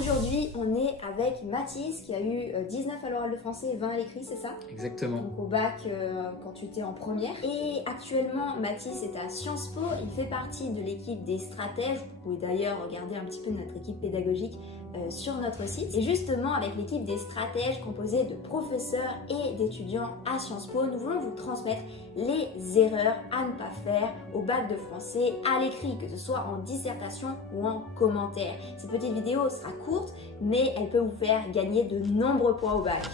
Aujourd'hui, on est avec Mathis qui a eu 19 à l'oral de français et 20 à l'écrit, c'est ça? Exactement. Donc au bac quand tu étais en première. Et actuellement, Mathis est à Sciences Po. Il fait partie de l'équipe des stratèges. Vous pouvez d'ailleurs regarder un petit peu notre équipe pédagogique sur notre site. Et justement, avec l'équipe des stratèges composée de professeurs et d'étudiants à Sciences Po, nous voulons vous transmettre les erreurs à ne pas faire au bac de français à l'écrit, que ce soit en dissertation ou en commentaire. Cette petite vidéo sera courte, mais elle peut vous faire gagner de nombreux points au bac.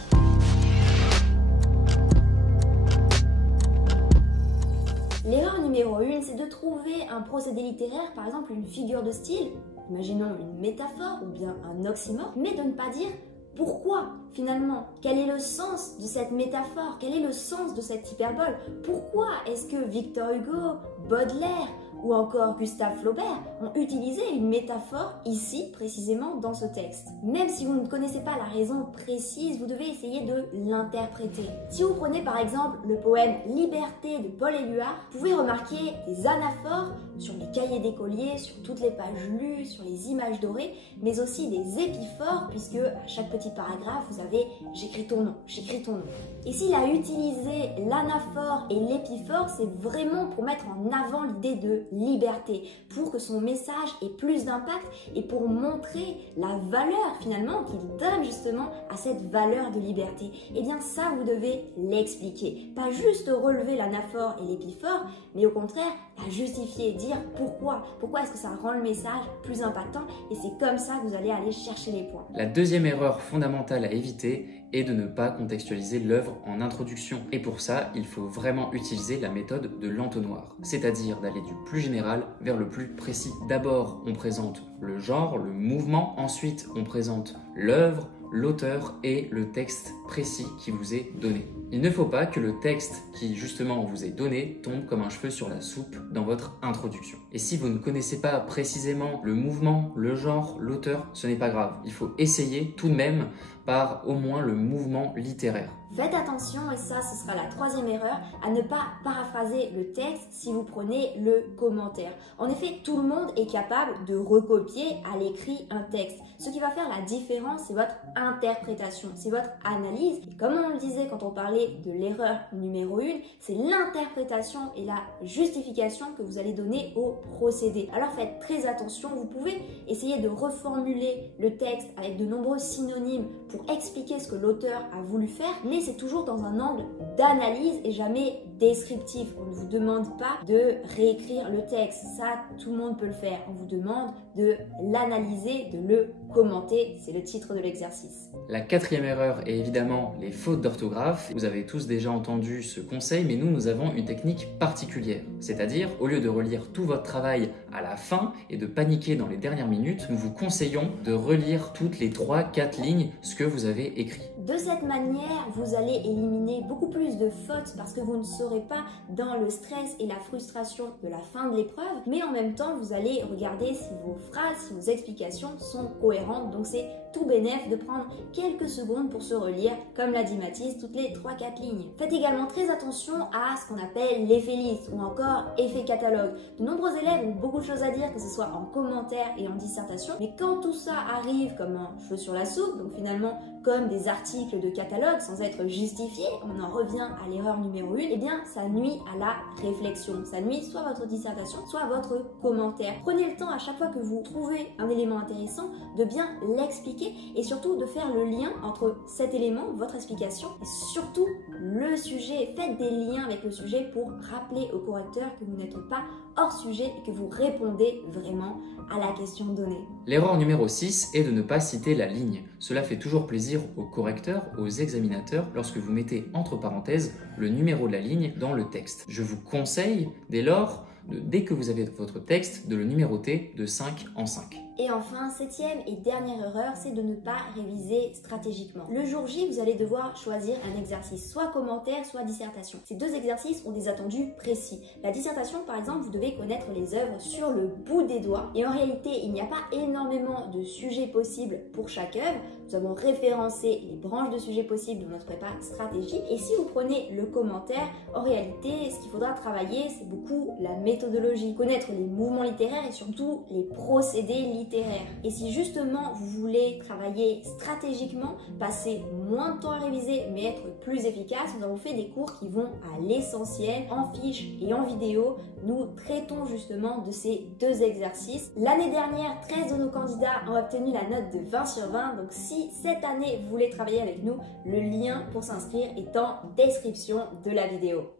L'erreur numéro 1, c'est de trouver un procédé littéraire, par exemple une figure de style, imaginons une métaphore ou bien un oxymore, mais de ne pas dire pourquoi finalement. Quel est le sens de cette métaphore? Quel est le sens de cette hyperbole? Pourquoi est-ce que Victor Hugo, Baudelaire ou encore Gustave Flaubert ont utilisé une métaphore ici, précisément dans ce texte? Même si vous ne connaissez pas la raison précise, vous devez essayer de l'interpréter. Si vous prenez par exemple le poème Liberté de Paul Éluard, vous pouvez remarquer des anaphores sur les cahiers d'écoliers, sur toutes les pages lues, sur les images dorées, mais aussi des épiphores, puisque à chaque petit paragraphe, vous avez « j'écris ton nom, j'écris ton nom ». Et s'il a utilisé l'anaphore et l'épiphore, c'est vraiment pour mettre en avant l'idée de liberté, pour que son message ait plus d'impact et pour montrer la valeur finalement qu'il donne justement à cette valeur de liberté. Et bien ça, vous devez l'expliquer. Pas juste relever l'anaphore et l'épiphore, mais au contraire, la justifier, dire pourquoi. Pourquoi est-ce que ça rend le message plus impactant? Et c'est comme ça que vous allez aller chercher les points. La deuxième erreur fondamentale à éviter est de ne pas contextualiser l'œuvre en introduction. Et pour ça, il faut vraiment utiliser la méthode de l'entonnoir, c'est-à-dire d'aller du plus général vers le plus précis. D'abord, on présente le genre, le mouvement, ensuite on présente l'œuvre, l'auteur et le texte précis qui vous est donné. Il ne faut pas que le texte qui justement vous est donné tombe comme un cheveu sur la soupe dans votre introduction. Et si vous ne connaissez pas précisément le mouvement, le genre, l'auteur, ce n'est pas grave. Il faut essayer tout de même par au moins le mouvement littéraire. Faites attention, et ça ce sera la troisième erreur, à ne pas paraphraser le texte si vous prenez le commentaire. En effet, tout le monde est capable de recopier à l'écrit un texte. Ce qui va faire la différence, c'est votre interprétation, c'est votre analyse. Et comme on le disait quand on parlait de l'erreur numéro 1, c'est l'interprétation et la justification que vous allez donner au procédé. Alors faites très attention, vous pouvez essayer de reformuler le texte avec de nombreux synonymes pour expliquer ce que l'auteur a voulu faire, mais c'est toujours dans un angle d'analyse et jamais descriptif. On ne vous demande pas de réécrire le texte, ça tout le monde peut le faire. On vous demande de l'analyser, de le commenter, c'est le titre de l'exercice. La quatrième erreur est évidemment les fautes d'orthographe. Vous avez tous déjà entendu ce conseil, mais nous avons une technique particulière. C'est-à-dire, au lieu de relire tout votre travail à la fin et de paniquer dans les dernières minutes, nous vous conseillons de relire toutes les 3-4 lignes ce que vous avez écrit. De cette manière, vous allez éliminer beaucoup plus de fautes parce que vous ne serez pas dans le stress et la frustration de la fin de l'épreuve, mais en même temps, vous allez regarder si vos phrases, si vos explications sont cohérentes. Donc c'est tout bénef de prendre quelques secondes pour se relire, comme l'a dit Mathis, toutes les 3-4 lignes. Faites également très attention à ce qu'on appelle l'effet liste ou encore effet catalogue. De nombreux élèves ont beaucoup de choses à dire, que ce soit en commentaire et en dissertation, mais quand tout ça arrive comme un cheveu sur la soupe, donc finalement comme des articles de catalogue sans être justifiés, on en revient à l'erreur numéro 1, et bien ça nuit à la réflexion, ça nuit soit à votre dissertation, soit à votre commentaire. Prenez le temps à chaque fois que vous trouvez un élément intéressant de bien l'expliquer et surtout de faire le lien entre cet élément, votre explication, et surtout le sujet. Faites des liens avec le sujet pour rappeler au correcteur que vous n'êtes pas hors sujet et que vous répondez vraiment à la question donnée. L'erreur numéro 6 est de ne pas citer la ligne. Cela fait toujours plaisir aux correcteurs, aux examinateurs, lorsque vous mettez entre parenthèses le numéro de la ligne dans le texte. Je vous conseille dès lors, dès que vous avez votre texte, de le numéroter de 5 en 5. Et enfin, septième et dernière erreur, c'est de ne pas réviser stratégiquement. Le jour J, vous allez devoir choisir un exercice, soit commentaire, soit dissertation. Ces deux exercices ont des attendus précis. La dissertation, par exemple, vous devez connaître les œuvres sur le bout des doigts. Et en réalité, il n'y a pas énormément de sujets possibles pour chaque œuvre. Nous avons référencé les branches de sujets possibles dans notre prépa stratégique. Et si vous prenez le commentaire, en réalité, ce qu'il faudra travailler, c'est beaucoup la méthodologie, connaître les mouvements littéraires et surtout les procédés littéraires. littéraire. Et si justement vous voulez travailler stratégiquement, passer moins de temps à réviser mais être plus efficace, nous avons fait des cours qui vont à l'essentiel, en fiches et en vidéo. Nous traitons justement de ces deux exercices. L'année dernière, 13 de nos candidats ont obtenu la note de 20 sur 20. Donc si cette année vous voulez travailler avec nous, le lien pour s'inscrire est en description de la vidéo.